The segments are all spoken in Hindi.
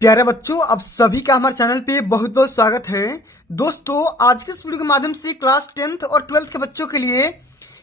प्यारे बच्चों, आप सभी का हमारे चैनल पे बहुत बहुत स्वागत है। दोस्तों, आज के इस वीडियो के माध्यम से क्लास 10th और 12th के बच्चों के लिए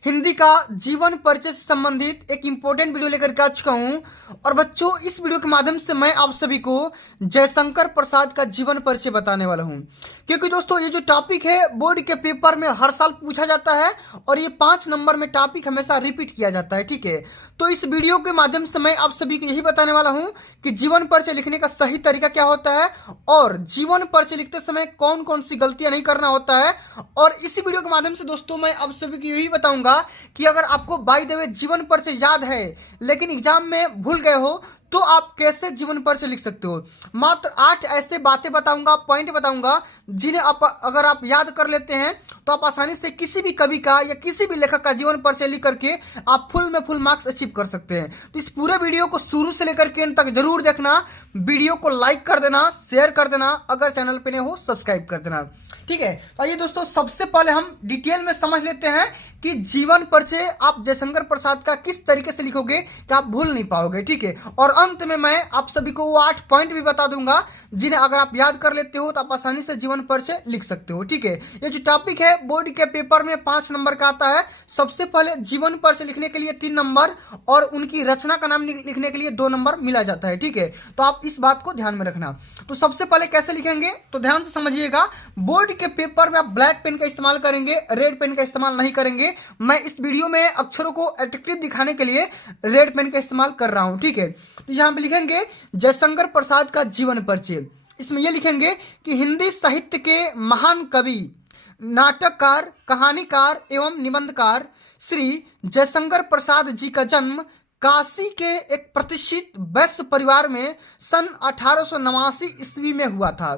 हिंदी का जीवन परिचय से संबंधित एक इम्पोर्टेंट वीडियो लेकर के आ चुका हूं। और बच्चों, इस वीडियो के माध्यम से मैं आप सभी को जयशंकर प्रसाद का जीवन परिचय बताने वाला हूं, क्योंकि दोस्तों ये जो टॉपिक है बोर्ड के पेपर में हर साल पूछा जाता है और ये 5 नंबर में टॉपिक हमेशा रिपीट किया जाता है। ठीक है, तो इस वीडियो के माध्यम से मैं आप सभी को यही बताने वाला हूं कि जीवन परिचय लिखने का सही तरीका क्या होता है और जीवन परिचय लिखते समय कौन कौन सी गलतियां नहीं करना होता है। और इसी वीडियो के माध्यम से दोस्तों मैं आप सभी को यही बताऊंगा कि अगर आपको बाय द वे जीवन परिचय याद है लेकिन एग्जाम में भूल गए हो तो आप कैसे जीवन परिचय लिख सकते हो। मात्र 8 ऐसे बातें बताऊंगा, पॉइंट बताऊंगा, जिन्हें आप अगर आप याद कर लेते हैं तो आप आसानी से किसी भी कवि का या किसी भी लेखक का जीवन परिचय लिख करके आप फुल में फुल मार्क्स अचीव कर सकते हैं। तो इस पूरे वीडियो को शुरू से लेकर के एंड तक जरूर देखना। वीडियो को लाइक कर देना, शेयर कर देना, अगर चैनल पे नए हो सब्सक्राइब कर देना। ठीक है, तो आइए दोस्तों, सबसे पहले हम डिटेल में समझ लेते हैं कि जीवन परिचय आप जयशंकर प्रसाद का किस तरीके से लिखोगे कि आप भूल नहीं पाओगे। ठीक है, और अंत में मैं आप सभी को वो 8 पॉइंट भी बता दूंगा जिन्हें अगर आप याद कर लेते हो तो आप आसानी से जीवन परिचय लिख सकते हो। ठीक है, ये जो टॉपिक है बोर्ड के पेपर में 5 नंबर का आता है। सबसे पहले जीवन परिचय लिखने के लिए 3 नंबर और उनकी रचना का नाम लिखने के लिए 2 नंबर मिला जाता है। ठीक है, तो आप इस बात को ध्यान में रखना। तो सबसे पहले कैसे लिखेंगे तो ध्यान से समझिएगा। बोर्ड के पेपर में आप ब्लैक पेन का इस्तेमाल करेंगे, रेड पेन का इस्तेमाल नहीं करेंगे। मैं इस वीडियो में अक्षरों को अट्रैक्टिव दिखाने के लिए रेड पेन का इस्तेमाल कर रहा हूं। ठीक है, तो यहां पे लिखेंगे जयशंकर प्रसाद का जीवन परिचय। इसमें यह लिखेंगे कि हिंदी साहित्य के महान कवि, नाटककार, कहानीकार एवं निबंधकार श्री जयशंकर प्रसाद जी का जन्म काशी के एक प्रतिष्ठित वैश्य परिवार में सन 1889 ईस्वी में हुआ था।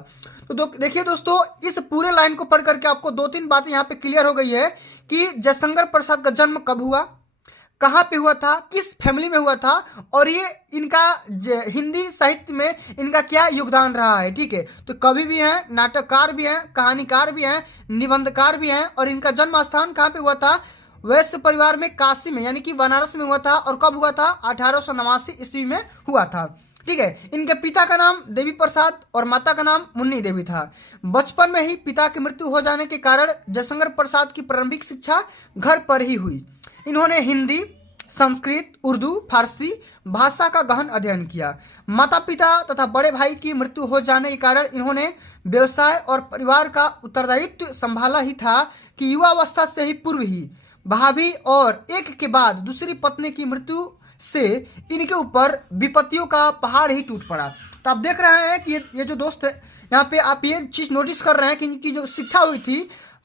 तो देखिए दोस्तों, इस पूरे लाइन को पढ़ करके आपको 2-3 बातें यहाँ पे क्लियर हो गई है कि जयशंकर प्रसाद का जन्म कब हुआ, कहाँ पे हुआ था, किस फैमिली में हुआ था और ये इनका हिंदी साहित्य में इनका क्या योगदान रहा है। ठीक है, तो कवि भी हैं, नाटककार भी हैं, कहानीकार भी हैं, निबंधकार भी हैं और इनका जन्म स्थान कहाँ पे हुआ था, वैश्य परिवार में काशी में यानी कि बनारस में हुआ था। और कब हुआ था, 1889 ईस्वी में हुआ था। ठीक है, इनके पिता का नाम देवी प्रसाद और माता का नाम मुन्नी देवी था। बचपन में ही पिता की मृत्यु हो जाने के कारण जयशंकर प्रसाद की प्रारंभिक शिक्षा घर पर ही हुई। इन्होंने हिंदी, संस्कृत, उर्दू, फारसी भाषा का गहन अध्ययन किया। माता पिता तथा बड़े भाई की मृत्यु हो जाने के कारण इन्होंने व्यवसाय और परिवार का उत्तरदायित्व संभाला ही था कि युवावस्था से ही पूर्व ही भाभी और एक के बाद दूसरी पत्नी की मृत्यु से इनके ऊपर विपत्तियों का पहाड़ ही टूट पड़ा। तो आप देख रहे हैं कि ये जो दोस्त है यहाँ पे आप ये चीज नोटिस कर रहे हैं कि इनकी जो शिक्षा हुई थी,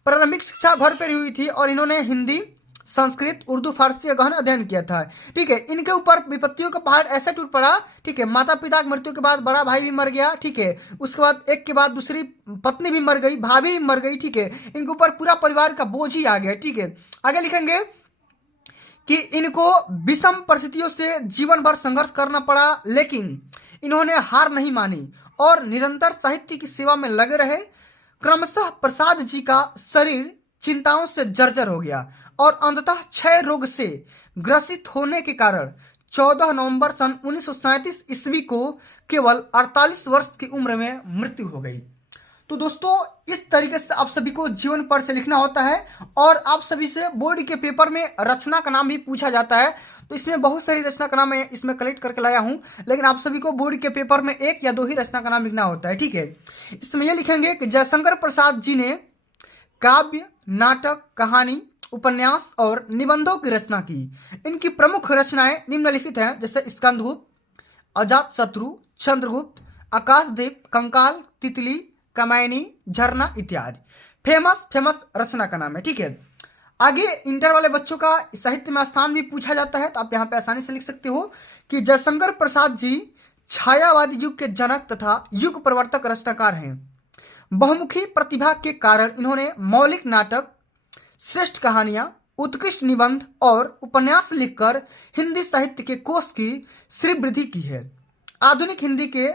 प्रारंभिक शिक्षा घर पर हुई थी और इन्होंने हिंदी, संस्कृत, उर्दू, फारसी का गहन अध्ययन किया था। ठीक है, इनके ऊपर विपत्तियों का पहाड़ ऐसे टूट पड़ा। ठीक है, माता पिता की मृत्यु के बाद बड़ा भाई भी मर गया। ठीक है, उसके बाद एक के बाद दूसरी पत्नी भी मर गई, भाभी भी मर गई। ठीक है, इनके ऊपर पूरा परिवार का बोझ ही आ गया। ठीक है, आगे लिखेंगे कि इनको विषम परिस्थितियों से जीवन भर संघर्ष करना पड़ा, लेकिन इन्होंने हार नहीं मानी और निरंतर साहित्य की सेवा में लगे रहे। क्रमशः प्रसाद जी का शरीर चिंताओं से जर्जर हो गया और अंततः क्षय रोग से ग्रसित होने के कारण 14 नवंबर सन 1937 ईस्वी को केवल 48 वर्ष की उम्र में मृत्यु हो गई। तो दोस्तों, इस तरीके से आप सभी को जीवन परिचय लिखना होता है और आप सभी से बोर्ड के पेपर में रचना का नाम भी पूछा जाता है। तो इसमें बहुत सारी रचना का नाम मैं इसमें कलेक्ट करके लाया हूं, लेकिन आप सभी को बोर्ड के पेपर में 1 या 2 ही रचना का नाम लिखना होता है। ठीक है, इसमें यह लिखेंगे कि जयशंकर प्रसाद जी ने काव्य, नाटक, कहानी, उपन्यास और निबंधों की रचना की। इनकी प्रमुख रचनाएं निम्नलिखित हैं, जैसे स्कंदगुप्त, अजातशत्रु, चंद्रगुप्त, आकाशदीप, कंकाल, तितली, कामायनी, झरना इत्यादि फेमस रचना का नाम है। ठीक है, आगे इंटर वाले बच्चों का साहित्य में स्थान भी पूछा जाता है, तो आप यहाँ पे आसानी से लिख सकते हो कि जयशंकर प्रसाद जी छायावादी युग के जनक तथा युग प्रवर्तक रचनाकार हैं। बहुमुखी प्रतिभा के कारण इन्होंने मौलिक नाटक, श्रेष्ठ कहानियां, उत्कृष्ट निबंध और उपन्यास लिखकर हिंदी साहित्य के कोष की श्रीवृद्धि की है। आधुनिक हिंदी के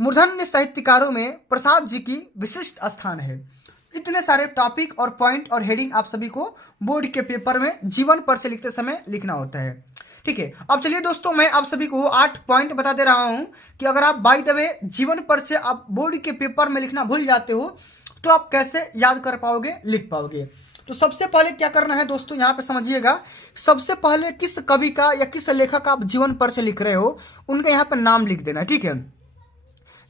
मूर्धन्य साहित्यकारों में प्रसाद जी की विशिष्ट स्थान है। इतने सारे टॉपिक और पॉइंट और हेडिंग आप सभी को बोर्ड के पेपर में जीवन परिचय लिखते समय लिखना होता है। ठीक है। अब चलिए दोस्तों, मैं आप सभी को 8 पॉइंट बता दे रहा हूं कि अगर आप बाय द वे जीवन परिचय आप बोर्ड के पेपर में लिखना भूल जाते हो तो आप कैसे याद कर पाओगे, लिख पाओगे। तो सबसे पहले क्या करना है दोस्तों, यहाँ पे समझिएगा। सबसे पहले किस कवि का या किस लेखक का आप जीवन परिचय लिख रहे हो उनका यहाँ पे नाम लिख देना, ठीक है।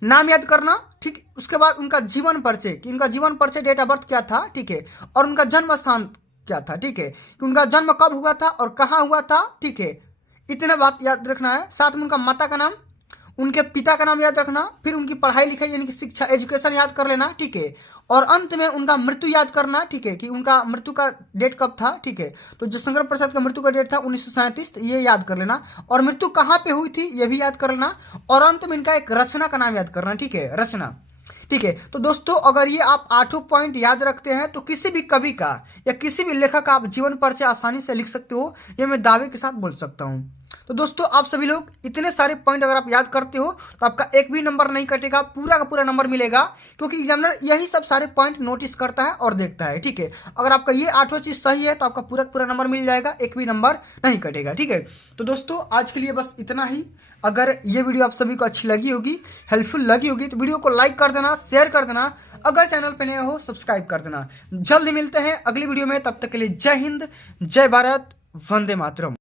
नाम याद करना, ठीक। उसके बाद उनका जीवन परिचय, कि उनका जीवन परिचय डेट ऑफ बर्थ क्या था, ठीक है, और उनका जन्म स्थान क्या था, ठीक है, कि उनका जन्म कब हुआ था और कहाँ हुआ था, ठीक है। इतना बात याद रखना है। साथ में उनका माता का नाम, उनके पिता का नाम याद रखना, फिर उनकी पढ़ाई लिखाई यानी कि शिक्षा एजुकेशन याद कर लेना, ठीक है। और अंत में उनका मृत्यु याद करना, ठीक है, कि उनका मृत्यु का डेट कब था, ठीक है। तो जयशंकर प्रसाद का मृत्यु का डेट था 1937, ये याद कर लेना। और मृत्यु कहाँ पे हुई थी ये भी याद कर लेना। और अंत में इनका एक रचना का नाम याद करना, ठीक है, रचना, ठीक है। तो दोस्तों अगर ये आप 8 पॉइंट याद रखते हैं तो किसी भी कवि का या किसी भी लेखक का आप जीवन परिचय आसानी से लिख सकते हो, ये मैं दावे के साथ बोल सकता हूँ। तो दोस्तों आप सभी लोग इतने सारे पॉइंट अगर आप याद करते हो तो आपका एक भी नंबर नहीं कटेगा, पूरा का पूरा नंबर मिलेगा, क्योंकि एग्जामिनर यही सब सारे पॉइंट नोटिस करता है और देखता है, ठीक है। अगर आपका ये 8 चीज सही है तो आपका पूरा का पूरा नंबर मिल जाएगा, एक भी नंबर नहीं कटेगा, ठीक है। तो दोस्तों आज के लिए बस इतना ही। अगर ये वीडियो आप सभी को अच्छी लगी होगी, हेल्पफुल लगी होगी, तो वीडियो को लाइक कर देना, शेयर कर देना, अगर चैनल पे नए हो सब्सक्राइब कर देना। जल्द मिलते हैं अगली वीडियो में, तब तक के लिए जय हिंद, जय भारत, वंदे मातरम।